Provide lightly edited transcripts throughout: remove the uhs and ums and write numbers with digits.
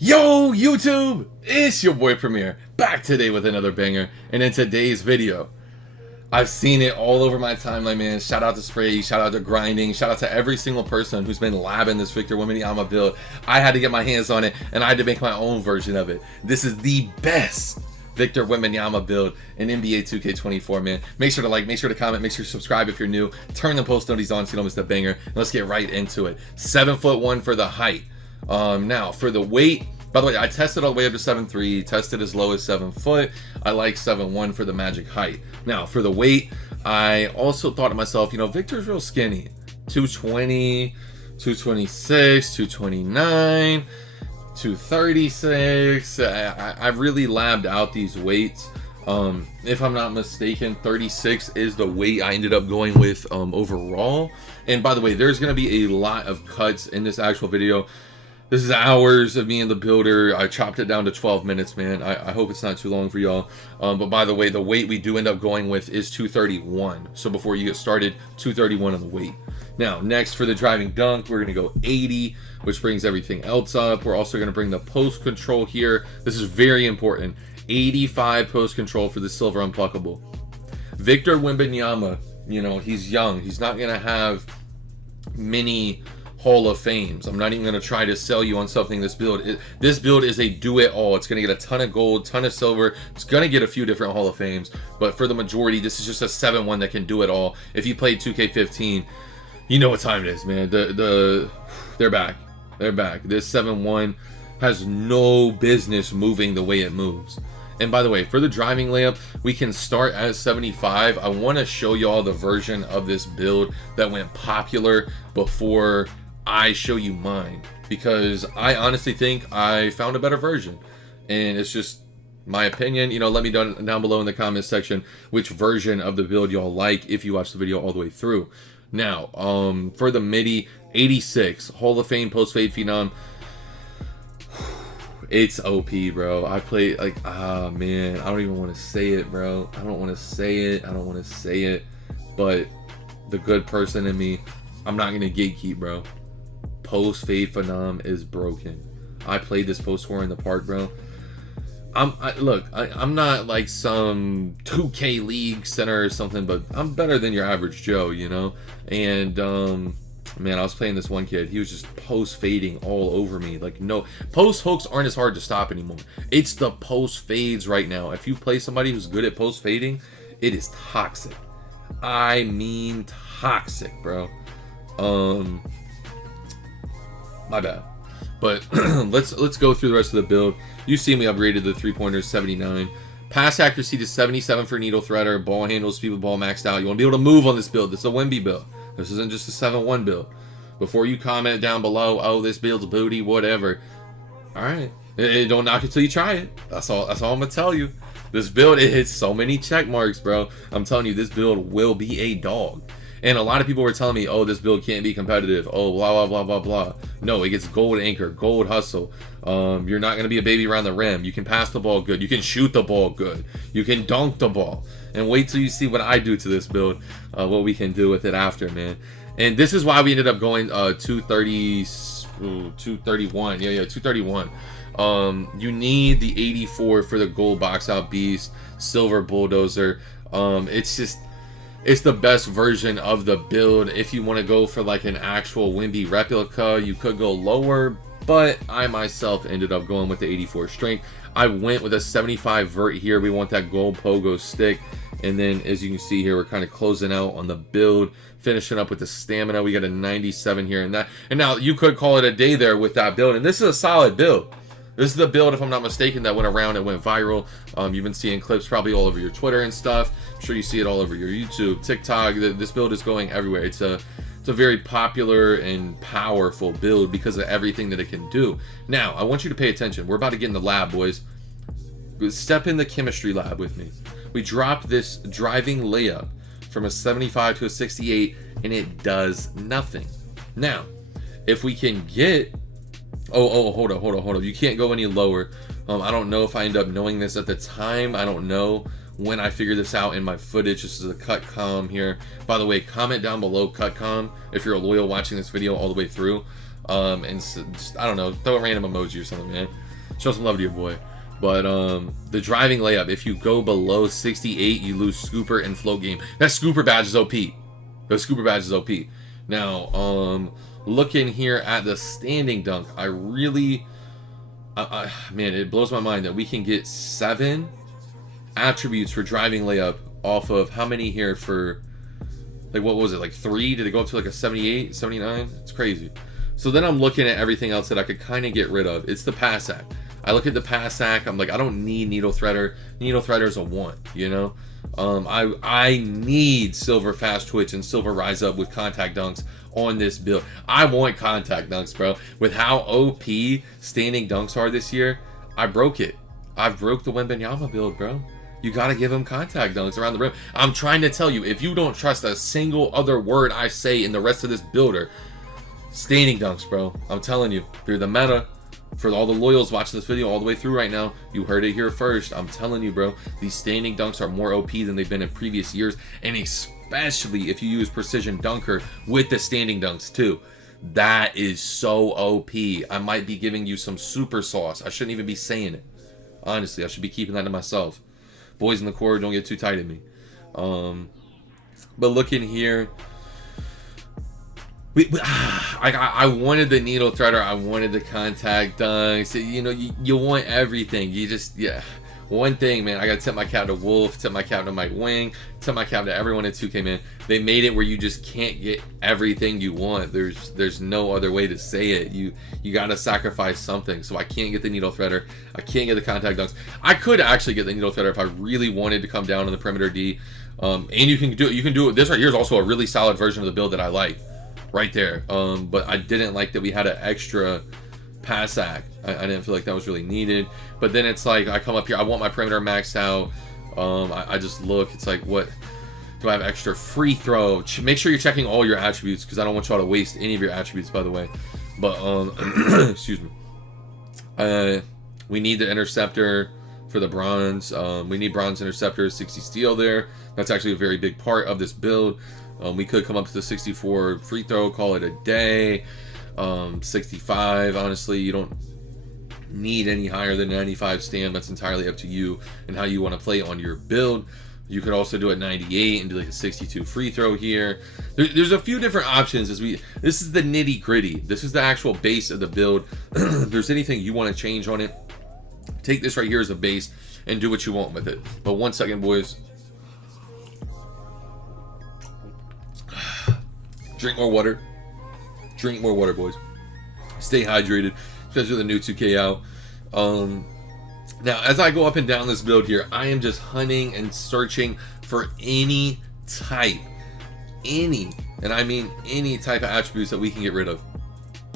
Yo YouTube, it's your boy Premier, back today with another banger. And in today's video, I've seen it all over my timeline, man. Shout out to Spray, shout out to Grinding, shout out to every single person who's been labbing this Victor WEMBYANYAMA build. I had to get my hands on it and I had to make my own version of it. This is the best Victor WEMBYANYAMA build in NBA 2K24, man. Make sure to like, make sure to comment, make sure to subscribe if you're new. Turn the post notifications on so you don't miss the banger. And let's get right into it. 7'1" for the height. Now for the weight, by the way, I tested all the way up to 7'3", tested as low as 7 foot. I like 7'1" for the magic height. Now for the weight, I also thought to myself, you know, Victor's real skinny. 220, 226, 229, 236. I really labbed out these weights. If I'm not mistaken, 36 is the weight I ended up going with overall. And by the way, there's going to be a lot of cuts in this actual video. This is hours of me and the builder. I chopped it down to 12 minutes, man. I hope it's not too long for y'all. But by the way, the weight we do end up going with is 231. So before you get started, 231 on the weight. Now, next for the driving dunk, we're going to go 80, which brings everything else up. We're also going to bring the post control here. This is very important. 85 post control for the silver unpluckable. Victor WEMBYANYAMA, you know, he's young. He's not going to have many Hall of Fames. I'm not even going to try to sell you on something. This build is a do-it-all. It's going to get a ton of gold, ton of silver. It's going to get a few different Hall of Fames, but for the majority, this is just a 7-1 that can do it all. If you played 2K15, you know what time it is, man. They're back. They're back. This 7-1 has no business moving the way it moves. And by the way, for the driving layup, we can start at 75. I want to show y'all the version of this build that went popular before I show you mine, because I honestly think I found a better version, and it's just my opinion. You know, let me down below in the comments section which version of the build y'all like if you watch the video all the way through. Now, for the MIDI, 86 Hall of Fame post fade phenom. It's OP, bro. I play like, man, I don't even want to say it, bro. I don't want to say it. I don't want to say it, but the good person in me, I'm not gonna gatekeep, bro. Post fade phenom is broken. I played this post score in the park, bro. I'm not like some 2K league center or something, but I'm better than your average Joe, you know. And man, I was playing this one kid. He was just post fading all over me. Like, no, post hooks aren't as hard to stop anymore. It's the post fades right now. If you play somebody who's good at post fading, it is toxic. I mean toxic, bro. My bad. But let's go through the rest of the build. You see me upgraded the 3-pointer 79. Pass accuracy to 77 for needle threader. Ball handle speed with ball maxed out. You want to be able to move on this build. This is a Wemby build. This isn't just a 7-1 build. Before you comment down below, oh, this build's booty, whatever. Alright. Don't knock it till you try it. That's all I'm gonna tell you. This build, it hits so many check marks, bro. I'm telling you, this build will be a dog. And a lot of people were telling me, oh, this build can't be competitive. Oh, blah, blah, blah, blah, blah. No, it gets gold anchor, gold hustle. You're not going to be a baby around the rim. You can pass the ball good. You can shoot the ball good. You can dunk the ball. And wait till you see what I do to this build, what we can do with it after, man. And this is why we ended up going 231. Yeah, 231. You need the 84 for the gold box out beast, silver bulldozer. It's the best version of the build. If you want to go for like an actual Wemby replica, you could go lower, but I myself ended up going with the 84 strength. I went with a 75 vert here. We want that gold pogo stick. And then as you can see here, we're kind of closing out on the build, finishing up with the stamina. We got a 97 here and that. And now you could call it a day there with that build. And this is a solid build. This is the build, if I'm not mistaken, that went around and went viral. You've been seeing clips probably all over your Twitter and stuff. I'm sure you see it all over your YouTube, TikTok. This build is going everywhere. It's a very popular and powerful build because of everything that it can do. Now, I want you to pay attention. We're about to get in the lab, boys. Step in the chemistry lab with me. We dropped this driving layup from a 75 to a 68, and it does nothing. Now, if we can get... Oh, hold up. You can't go any lower. I don't know if I end up knowing this at the time. I don't know when I figure this out in my footage. This is a cut com here. By the way, comment down below cut com if you're a loyal watching this video all the way through. And just, I don't know, throw a random emoji or something, man. Show some love to your boy. But the driving layup, if you go below 68, you lose scooper and float game. That scooper badge is OP. The scooper badge is OP. Now, looking here at the standing dunk, I really, man, it blows my mind that we can get 7 attributes for driving layup off of how many here for, like, what was it, like 3? Did it go up to like a 78, 79? It's crazy. So then I'm looking at everything else that I could kind of get rid of. It's the pass act. I look at the pass act, I'm like, I don't need needle threader. Needle threader is a 1, you know? I need silver fast twitch and silver rise up with contact dunks on this build. I want contact dunks, bro. With how OP standing dunks are this year, I broke it. I broke the WEMBYANYAMA build, bro. You gotta give him contact dunks around the rim. I'm trying to tell you, if you don't trust a single other word I say in the rest of this builder, standing dunks, bro. I'm telling you, they're the meta. For all the loyals watching this video all the way through right now, you heard it here first. I'm telling you, bro, these standing dunks are more OP than they've been in previous years, and especially if you use precision dunker with the standing dunks too. That is so OP. I might be giving you some super sauce. I shouldn't even be saying it. Honestly, I should be keeping that to myself. Boys in the core, don't get too tight at me. But looking here, I wanted the needle threader. I wanted the contact dunks. You know, you want everything. You just, yeah. One thing, man, I got to tip my cap to Wolf, tip my cap to Mike Wing, tip my cap to everyone at 2K, man. They made it where you just can't get everything you want. There's no other way to say it. You got to sacrifice something. So I can't get the needle threader. I can't get the contact dunks. I could actually get the needle threader if I really wanted to come down on the perimeter D. And you can do it. This right here is also a really solid version of the build that I like. Right there. But I didn't like that we had an extra pass act. I didn't feel like that was really needed. But then it's like, I come up here, I want my perimeter maxed out. I just look, it's like, what do I have extra? Free throw. Make sure you're checking all your attributes, because I don't want y'all to waste any of your attributes, by the way. But excuse me. We need the interceptor for the bronze. We need bronze interceptor, 60 steal there. That's actually a very big part of this build. We could come up to the 64 free throw, call it a day. 65, honestly, you don't need any higher than 95 stam. That's entirely up to you and how you want to play on your build. You could also do a 98 and do like a 62 free throw here. There's a few different options. This is the nitty gritty. This is the actual base of the build. If there's anything you want to change on it, take this right here as a base and do what you want with it. But 1 second, boys. Drink more water. Drink more water, boys. Stay hydrated, especially with the new 2K out. Now, as I go up and down this build here, I am just hunting and searching for any type, and I mean any type of attributes that we can get rid of.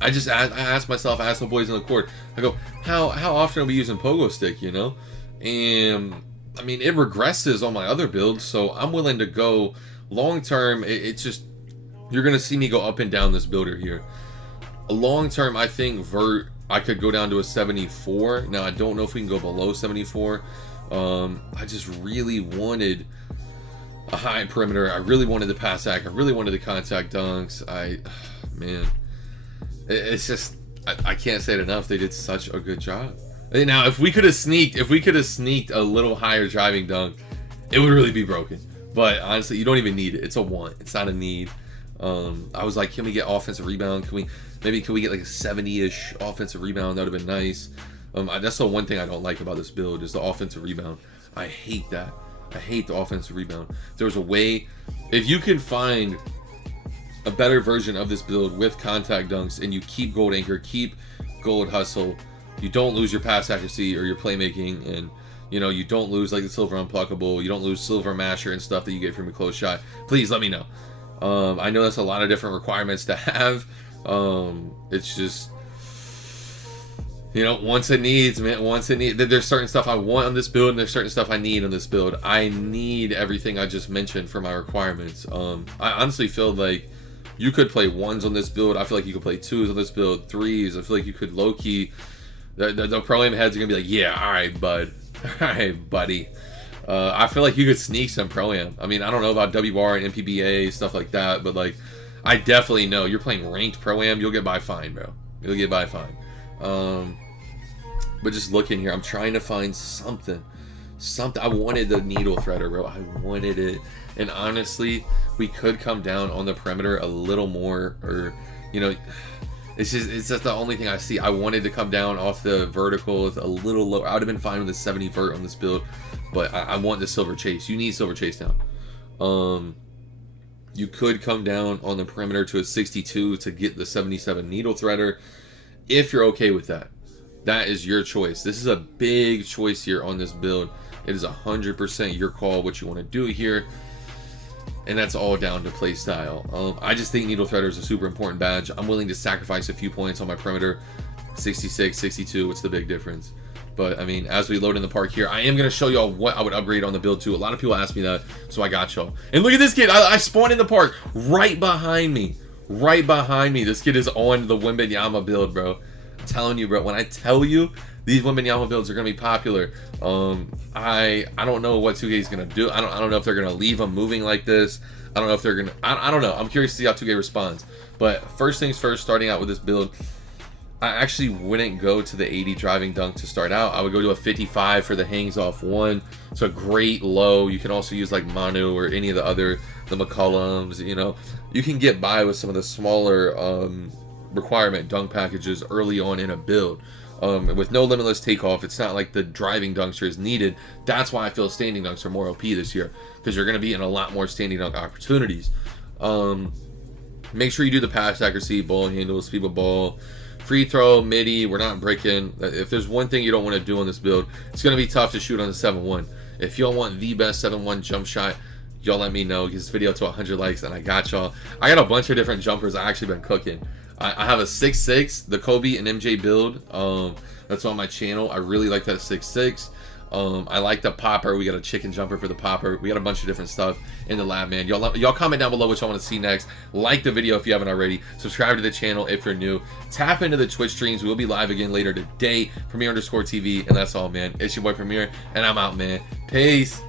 I ask myself, I ask the boys in the court, I go, how often are we using pogo stick, you know? And I mean, it regresses on my other builds, so I'm willing to go long term. It's just, you're gonna see me go up and down this builder here. Long term, I think vert, I could go down to a 74. Now I don't know if we can go below 74. I just really wanted a high perimeter. I really wanted the pass act. I really wanted the contact dunks. Man, it's just, I can't say it enough. They did such a good job. Now, if we could have sneaked a little higher driving dunk, it would really be broken. But honestly, you don't even need it. It's a want. It's not a need. I was like, can we get offensive rebound? Can we get like a 70-ish offensive rebound? That would have been nice. That's the one thing I don't like about this build is the offensive rebound. I hate that. I hate the offensive rebound. If there's a way, if you can find a better version of this build with contact dunks and you keep gold anchor, keep gold hustle, you don't lose your pass accuracy or your playmaking, and you know, you don't lose like the silver unpluckable, you don't lose silver masher and stuff that you get from a close shot, please let me know. I know that's a lot of different requirements to have. It's just, you know, once it needs, man, once it needs. There's certain stuff I want on this build, and there's certain stuff I need on this build. I need everything I just mentioned for my requirements. I honestly feel like you could play 1s on this build. I feel like you could play 2s on this build, 3s. I feel like you could low-key, the pro-am heads are gonna be like, yeah, all right, bud, all right, buddy. I feel like you could sneak some pro-am. I mean, I don't know about WR and MPBA, stuff like that, but like, I definitely know. You're playing ranked Pro-Am, you'll get by fine, bro. You'll get by fine. But just looking here, I'm trying to find something. I wanted the needle threader, bro. I wanted it. And honestly, we could come down on the perimeter a little more, or, you know, it's just the only thing I see. I wanted to come down off the vertical a little lower. I would have been fine with a 70 vert on this build, but I want the silver chase. You need silver chase now. You could come down on the perimeter to a 62 to get the 77 needle threader, if you're okay with that. That is your choice. This is a big choice here on this build. It is 100% your call what you want to do here, and that's all down to play style. I just think needle threader is a super important badge. I'm willing to sacrifice a few points on my perimeter. 66, 62, what's the big difference? But I mean, as we load in the park here, I am going to show y'all what I would upgrade on the build too. A lot of people ask me that, so I got y'all. And look at this kid. I spawned in the park right behind me. Right behind me. This kid is on the WEMBYANYAMA build, bro. I'm telling you, bro. When I tell you these WEMBYANYAMA builds are going to be popular, I don't know what 2K is going to do. I don't know if they're going to leave them moving like this. I don't know if they're going to... I don't know. I'm curious to see how 2K responds. But first things first, starting out with this build, I actually wouldn't go to the 80 driving dunk to start out. I would go to a 55 for the hangs off one. It's a great low. You can also use like Manu or any of the other, the McCollums, you know. You can get by with some of the smaller requirement dunk packages early on in a build. With no limitless takeoff, it's not like the driving dunks are as needed. That's why I feel standing dunks are more OP this year, because you're going to be in a lot more standing dunk opportunities. Make sure you do the pass accuracy, ball handle, sweep a ball, free throw, midi. We're not breaking. If there's one thing you don't want to do on this build, it's going to be tough to shoot on the 7-1. If y'all want the best 7-1 jump shot, y'all let me know. Get this video to 100 likes and I got y'all. I got a bunch of different jumpers I actually been cooking. I have a 6'6", the Kobe and MJ build. That's on my channel. I really like that 6'6". I like the popper. We got a chicken jumper for the popper. We got a bunch of different stuff in the lab, man. Y'all comment down below what y'all want to see next. Like the video if you haven't already. Subscribe to the channel if you're new. Tap into the Twitch streams. We'll be live again later today. Premier_TV. And that's all, man. It's your boy Premier, and I'm out, man. Peace.